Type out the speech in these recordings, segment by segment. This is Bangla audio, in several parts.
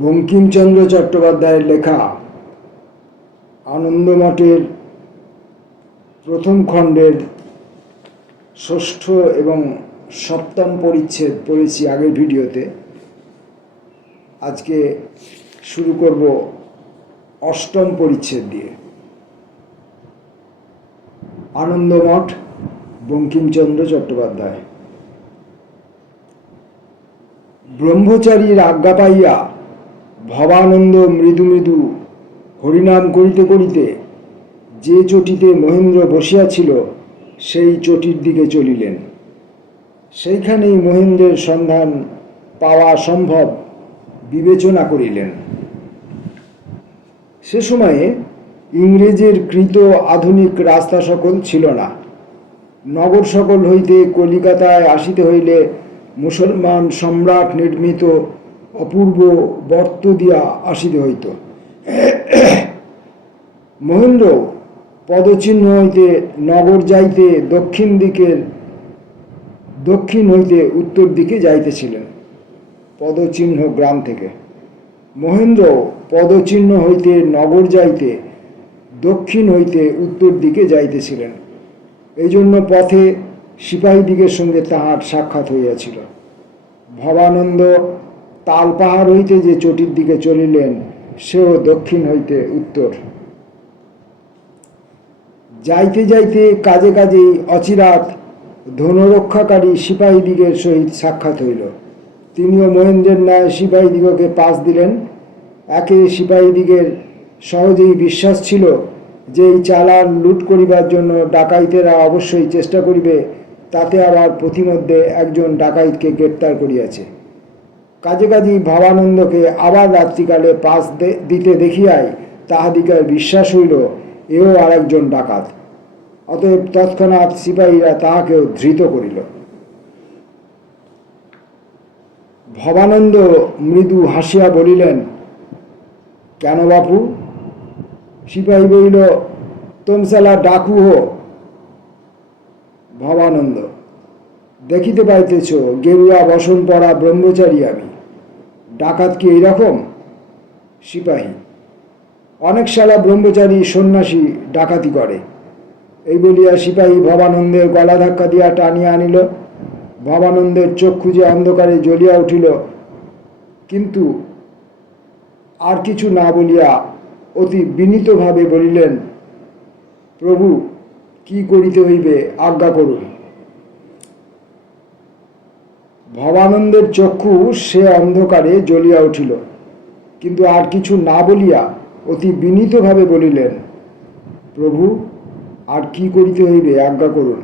বঙ্কিমচন্দ্র চট্টোপাধ্যায়ের লেখা আনন্দমঠের প্রথম খণ্ডের ষষ্ঠ এবং সপ্তম পরিচ্ছেদ পড়েছি আগের ভিডিওতে। আজকে শুরু করব অষ্টম পরিচ্ছেদ দিয়ে। আনন্দমঠ, বঙ্কিমচন্দ্র চট্টোপাধ্যায়। ব্রহ্মচারীর আজ্ঞা পাইয়া ভবানন্দ মৃদু মৃদু হরিনাম করিতে করিতে যে চটিতে মহেন্দ্র বসিয়াছিল সেই চটির দিকে চলিলেন। সেইখানেই মহেন্দ্রের সন্ধান পাওয়া সম্ভব বিবেচনা করিলেন। সে সময়ে ইংরেজের কৃত আধুনিক রাস্তা সকল ছিল না। নগর সকল হইতে কলিকাতায় আসিতে হইলে মুসলমান সম্রাট নির্মিত অপূর্ব বর্ত দিয়া আসিতে হইত। মহেন্দ্র পদচিহ্ন হইতে নগর যাইতে দক্ষিণ হইতে উত্তর দিকে যাইতেছিলেন। পদচিহ্ন গ্রাম থেকে মহেন্দ্র পদচিহ্ন হইতে নগর যাইতে দক্ষিণ হইতে উত্তর দিকে যাইতেছিলেন। এই জন্য পথে সিপাহীদিগের সঙ্গে তাহার সাক্ষাৎ হইয়াছিল। ভবানন্দ তালপাহাড় হইতে যে চটির দিকে চলিলেন সেও দক্ষিণ হইতে উত্তর। যাইতে যাইতে কাজে কাজেই অচিরাৎ ধনুরক্ষাকারী সিপাহীদিগের সহিত সাক্ষাৎ হইল। তিনিও মহেন্দ্রের ন্যায় সিপাহীদিগকে পাশ দিলেন। একে সিপাহীদিগের সহজেই বিশ্বাস ছিল যে এই চালান লুট করিবার জন্য ডাকাইতেরা অবশ্যই চেষ্টা করিবে, তাতে আবার প্রতিমধ্যে একজন ডাকাইতকে গ্রেপ্তার করিয়াছে। কাজে কাজেই ভবানন্দকে আবার রাত্রিকালে পাশ দিতে দেখিয়াই তাহাদিগের বিশ্বাস হইল এও আর একজন ডাকাত। অতএব তৎক্ষণাৎ সিপাহীরা তাহাকেও ধৃত করিল। ভবানন্দ মৃদু হাসিয়া বলিলেন, কেন বাপু? সিপাহী বলিল, তুম সালা ডাকু হো। ভবানন্দ, দেখিতে পাইতেছ গেরুয়া বসন পরা ব্রহ্মচারী আমি, ডাকাত কি এইরকম? সিপাহী, অনেক শালা ব্রহ্মচারী সন্ন্যাসী ডাকাতি করে। এই বলিয়া সিপাহী ভবানন্দের গলা ধাক্কা দিয়া টানিয়া আনিল। ভবানন্দের চক্ষু যে অন্ধকারে জ্বলিয়া উঠিল, কিন্তু আর কিছু না বলিয়া অতি বিনীতভাবে বলিলেন, প্রভু, কি করিতে হইবে আজ্ঞা করুন। ভবানন্দের চক্ষু সে অন্ধকারে জ্বলিয়া উঠিল, কিন্তু আর কিছু না বলিয়া অতি বিনীতভাবে বলিলেন, প্রভু, আর কি করিতে হইবে আজ্ঞা করুন।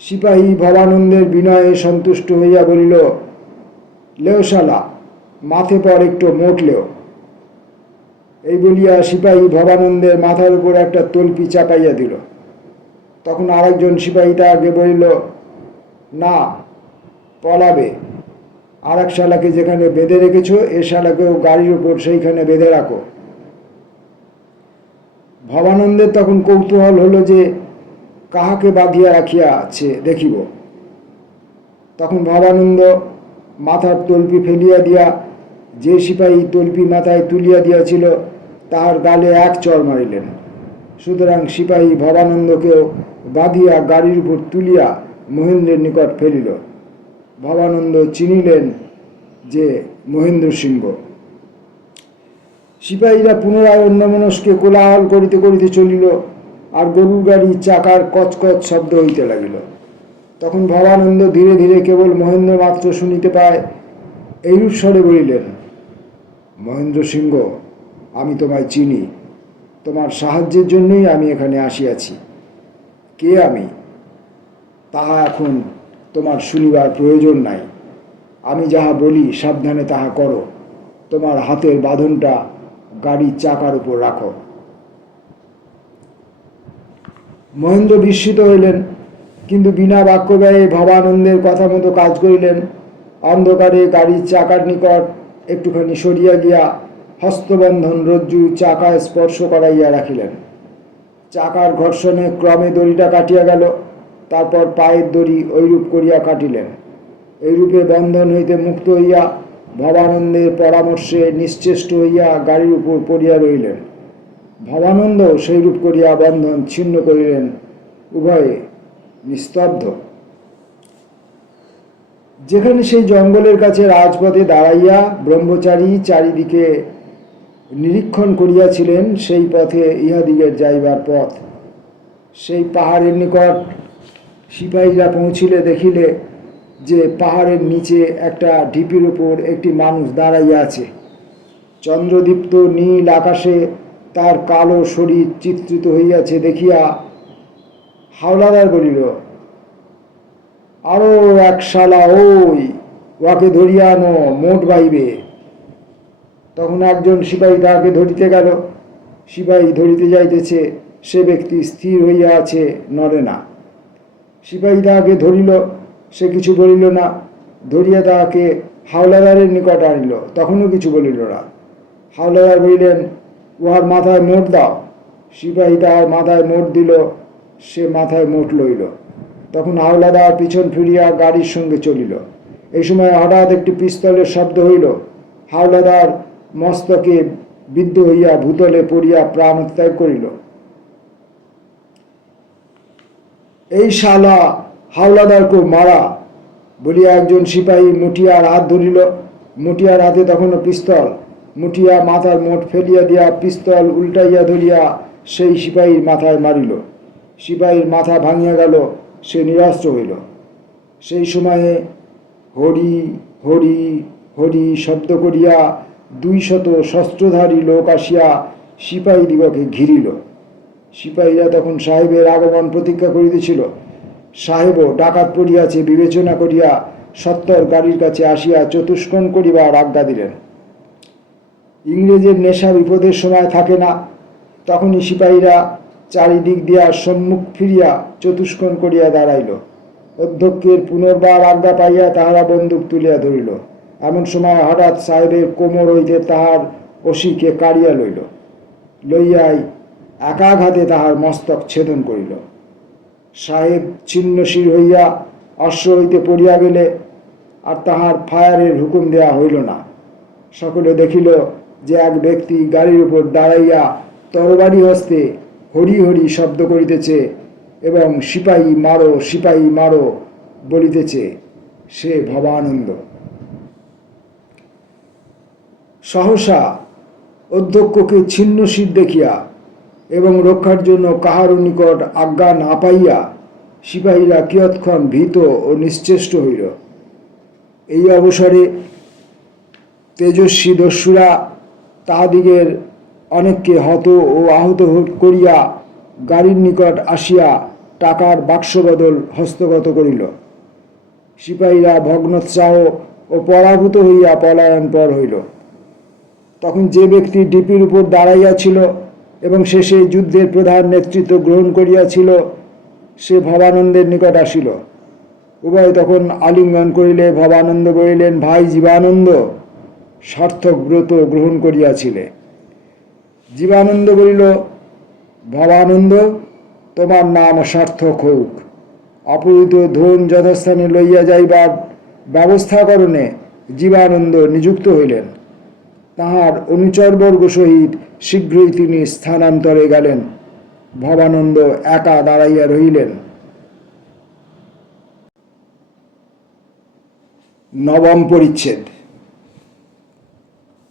সিপাহী ভবানন্দের বিনয়ে সন্তুষ্ট হইয়া বলিল, লেও শালা, মাথে পর একটু মোট লেও। এই বলিয়া সিপাহী ভবানন্দের মাথার উপর একটা তল্পি চাপাইয়া দিল। তখন আরেকজন সিপাহী তাহাকে বলিল, না, পলাবে। আর এক শালাকে যেখানে বেঁধে রেখেছ এ শালাকেও গাড়ির উপর সেইখানে বেঁধে রাখো। ভবানন্দের তখন কৌতূহল হলো যে কাহাকে বাঁধিয়া রাখিয়া আছে দেখিব। তখন ভবানন্দ মাথার তল্পি ফেলিয়া দিয়া যে সিপাহী তল্পি মাথায় তুলিয়া দিয়াছিল তাহার গালে এক চড় মারিলেন। সুতরাং সিপাহী ভবানন্দকেও বাঁধিয়া গাড়ির উপর তুলিয়া মহেন্দ্রের নিকট ফেলিল। ভবানন্দ চিনিলেন যে মহেন্দ্র সিংহ। সিপাহীরা পুনরায় অন্যমনস্কে কোলাহল করিতে করিতে চলিল, আর গরুর গাড়ি চাকার কচকচ শব্দ হইতে লাগিল। তখন ভবানন্দ ধীরে ধীরে কেবল মহেন্দ্র মাত্র শুনিতে পায় এইরূপ স্বরে বলিলেন, মহেন্দ্র সিংহ, আমি তোমায় চিনি। তোমার সাহায্যের জন্যই আমি এখানে আসিয়াছি। কে আমি তাহা এখন তোমার শুনিবার প্রয়োজন নাই। আমি যাহা বলি সাবধানে তাহা করো। তোমার হাতের বাঁধনটা গাড়ির চাকার উপর রাখো। মহেন্দ্র বিস্মিত হইলেন, কিন্তু বিনা বাক্য ব্যয়ে ভবানন্দের কথা মতো কাজ করিলেন। অন্ধকারে গাড়ির চাকার নিকট একটুখানি সরিয়া গিয়া হস্তবন্ধন রজ্জু চাকায় স্পর্শ করাইয়া রাখিলেন। চাকার ঘর্ষণে ক্রমে দড়িটা কাটিয়া গেল। তারপর পায়ের দড়ি ঐরূপ করিয়া কাটিলেন। এইরূপে বন্ধন হইতে মুক্ত হইয়া ভবানন্দের পরামর্শে নিশ্চেষ্ট হইয়া গাড়ির উপর পড়িয়া রহিলেন। ভবানন্দ সেইরূপ করিয়া বন্ধন ছিন্ন করিলেন, উভয়ে নিস্তব্ধ। যেখানে সেই জঙ্গলের কাছে রাজপথে দাঁড়াইয়া ব্রহ্মচারী চারিদিকে নিরীক্ষণ করিয়াছিলেন, সেই পথে ইহাদিগের যাইবার পথ। সেই পাহাড়ের নিকট সিপাহীরা পৌঁছিলে দেখিলে যে পাহাড়ের নিচে একটা ঢিপির উপর একটি মানুষ দাঁড়াইয়া আছে। চন্দ্রদীপ্ত নীল আকাশে তার কালো শরীর চিত্রিত হইয়াছে দেখিয়া হাওলাদার বলিল, আরো এক শালা, ওই ওয়াকে ধরিয়া আনো, মোট বাইবে। তখন একজন সিপাহী তাহাকে ধরিতে গেল। সিপাহী ধরিতে যাইতেছে, সে ব্যক্তি স্থির হইয়া আছে, নড়ে না। সিপাহী তাহাকে ধরিল, সে কিছু বলিল না। ধরিয়া তাহাকে হাওলাদারের নিকট আনিল, তখনও কিছু বলিল না। হাওলাদার বলিলেন, উহার মাথায় মোট দাও। সিপাহী তাহার মাথায় মোট দিল, সে মাথায় মোট লইল। তখন হাওলাদার পিছন ফিরিয়া গাড়ির সঙ্গে চলিল। এই সময় হঠাৎ একটি পিস্তলের শব্দ হইল। হাওলাদার মস্তকে বিদ্ধ হইয়া ভূতলে পড়িয়া প্রাণত্যাগ করিল। এই শালা হাওলাদারকে মারা বলিয়া একজন সিপাহী মুঠিয়ার হাত ধরিল। মুঠিয়ার হাতে তখনও পিস্তল। মুঠিয়া মাথার মোট ফেলিয়া দিয়া পিস্তল উল্টাইয়া ধরিয়া সেই সিপাহীর মাথায় মারিল। সিপাহীর মাথা ভাঙিয়া গেল, সে নিরস্ত্র হইল। সেই সময়ে হরি হরি হরি শব্দ করিয়া 200 শস্ত্রধারী লোক আসিয়া সিপাহীদিগকে ঘিরিল। সিপাহীরা তখন সাহেবের আগমন প্রতীক্ষা করিতেছিল। সাহেবও ডাকাত পড়িয়াছে বিবেচনা করিয়া সত্তর গাড়ির কাছে আসিয়া চতুষ্কোণ করিবার আজ্ঞা দিলেন। ইংরেজের নেশা বিপদের সময় থাকে না। তখনই সিপাহীরা চারিদিক দিয়া সম্মুখ ফিরিয়া চতুষ্কোণ করিয়া দাঁড়াইল। অধ্যক্ষের পুনর্বার আজ্ঞা পাইয়া তাহারা বন্দুক তুলিয়া ধরিল। এমন সময় হঠাৎ সাহেবের কোমর হইতে তাহার অসিকে কাড়িয়া লইল। লইয়াই একাঘাতে তাহার মস্তক ছেদন করিল। সাহেব ছিন্নশির হইয়া অশ্ব হইতে পড়িয়া গেলে আর তাহার ফায়ারের হুকুম দেয়া হইল না। সকলে দেখিল যে এক ব্যক্তি গাড়ির উপর দাঁড়াইয়া তরবারি হস্তে হরি হরি শব্দ করিতেছে এবং সিপাহী মারো, সিপাহী মারো বলিতেছে। সে ভবানন্দ। সহসা অধ্যক্ষকে ছিন্নশির দেখিয়া এবং রক্ষার জন্য কাহারও নিকট আজ্ঞা না পাইয়া সিপাহীরা কিয়ৎক্ষণ ভীত ও নিশ্চেষ্ট হইল। এই অবসরে তেজস্বী দস্যুরা তাহাদিগের অনেককে হত ও আহত করিয়া গাড়ির নিকট আসিয়া টাকার বাক্স বদল হস্তগত করিল। সিপাহীরা ভগ্নোৎসাহ ও পরাভূত হইয়া পলায়নপর হইল। তখন যে ব্যক্তি ডিপির উপর দাঁড়াইয়াছিল এবং শেষে যুদ্ধের প্রধান নেতৃত্ব গ্রহণ করিয়াছিল, সে ভবানন্দের নিকট আসিল। উভয় তখন আলিঙ্গন করিলে ভবানন্দ বলিলেন, ভাই জীবানন্দ, সার্থক ব্রত গ্রহণ করিয়াছিলে। জীবানন্দ বলিল, ভবানন্দ, তোমার নাম সার্থক হোক। অপহৃত ধন যথাস্থানে লইয়া যাইবার ব্যবস্থাকরণে জীবানন্দ নিযুক্ত হইলেন। তাহার অনুচরবর্গ সহিত শীঘ্রই তিনি স্থানান্তরে গেলেন। ভবানন্দ একা দাঁড়াইয়া রহিলেন। নবম পরিচ্ছেদ।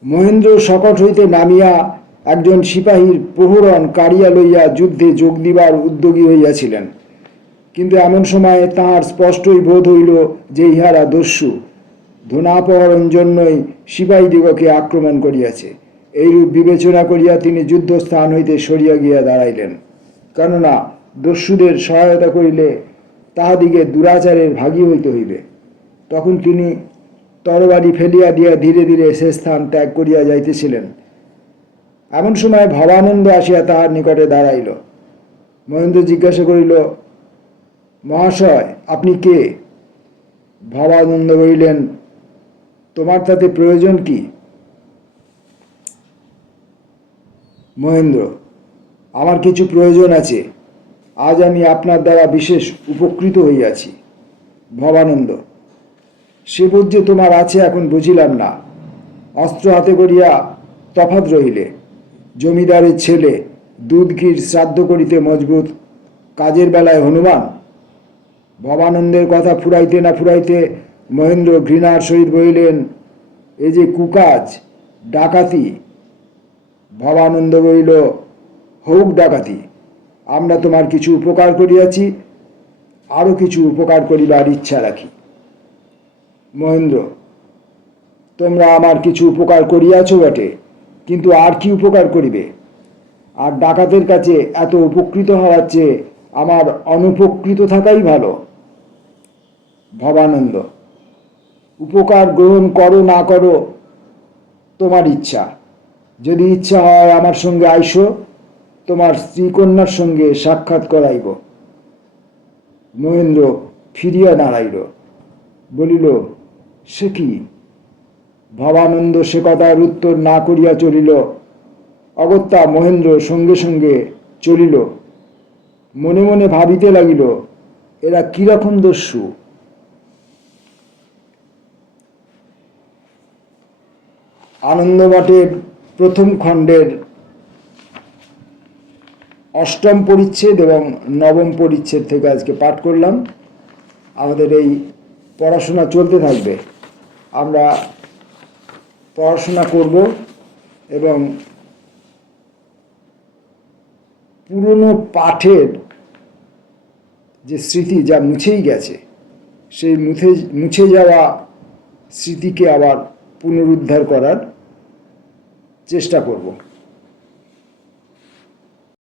মহেন্দ্র শকট হইতে নামিয়া একজন সিপাহীর প্রহরণ কাড়িয়া লইয়া যুদ্ধে যোগ দিবার উদ্যোগী হইয়াছিলেন। কিন্তু এমন সময়ে তাহার স্পষ্টই বোধ হইল যে ইহারা দস্যু, ধনাপহরণ জন্যই সিপাহীদিগকে আক্রমণ করিয়াছে। এইরূপ বিবেচনা করিয়া তিনি যুদ্ধস্থান হইতে সরিয়া গিয়া দাঁড়াইলেন। কেননা দস্যুদের সহায়তা করিলে তাহাদিগে দুরাচারের ভাগী হইতে হইবে। তখন তিনি তরবারি ফেলিয়া দিয়া ধীরে ধীরে সে স্থান ত্যাগ করিয়া যাইতেছিলেন। এমন সময় ভবানন্দ আসিয়া তাহার নিকটে দাঁড়াইল। মহেন্দ্র জিজ্ঞাসা করিল, মহাশয়, আপনি কে? ভবানন্দ বলিলেন, তোমার তাতে প্রয়োজন কি? মহেন্দ্র, আমার কিছু প্রয়োজন আছে। আজ আমি আপনার দ্বারা বিশেষ উপকৃত হইয়াছি। ভবানন্দ, সে বোধ যে তোমার আছে এখন বুঝিলাম না। অস্ত্র হাতে করিয়া তফাৎ রহিলে। জমিদারের ছেলে দুধ ঘির শ্রাদ্ধ করিতে মজবুত, কাজের বেলায় হনুমান। ভবানন্দের কথা ফুরাইতে না ফুরাইতে মহেন্দ্র ঘৃণার সহিত বলিলেন, এ যে কুকাজ, ডাকাতি। ভবানন্দ বলিল, হোক ডাকাতি, আমরা তোমার কিছু উপকার করিয়াছি, আরও কিছু উপকার করিবার ইচ্ছা রাখি। মহেন্দ্র, তোমরা আমার কিছু উপকার করিয়াছ বটে, কিন্তু আর কি উপকার করিবে? আর ডাকাতের কাছে এত উপকৃত হওয়ার চেয়ে আমার অনুপকৃত থাকাই ভালো। ভবানন্দ, উপকার গ্রহণ করো না করো তোমার ইচ্ছা। যদি ইচ্ছা হয় আমার সঙ্গে আইসো, তোমার স্ত্রীকন্যার সঙ্গে সাক্ষাৎ করাইব। মহেন্দ্র ফিরিয়া দাঁড়াইল, বলিল, সে কি? ভবানন্দ সে কথার উত্তর না করিয়া চলিল। অগত্যা মহেন্দ্র সঙ্গে সঙ্গে চলিল। মনে মনে ভাবিতে লাগিল, এরা কিরকম দস্যু। আনন্দমঠের প্রথম খণ্ডের অষ্টম পরিচ্ছেদ এবং নবম পরিচ্ছেদ থেকে আজকে পাঠ করলাম। আমাদের এই পড়াশোনা চলতে থাকবে। আমরা পড়াশোনা করব এবং পুরনো পাঠের যে স্মৃতি যা মুছেই গেছে, সেই মুছে যাওয়া স্মৃতিকে আবার পুনরুদ্ধার করার চেষ্টা করব।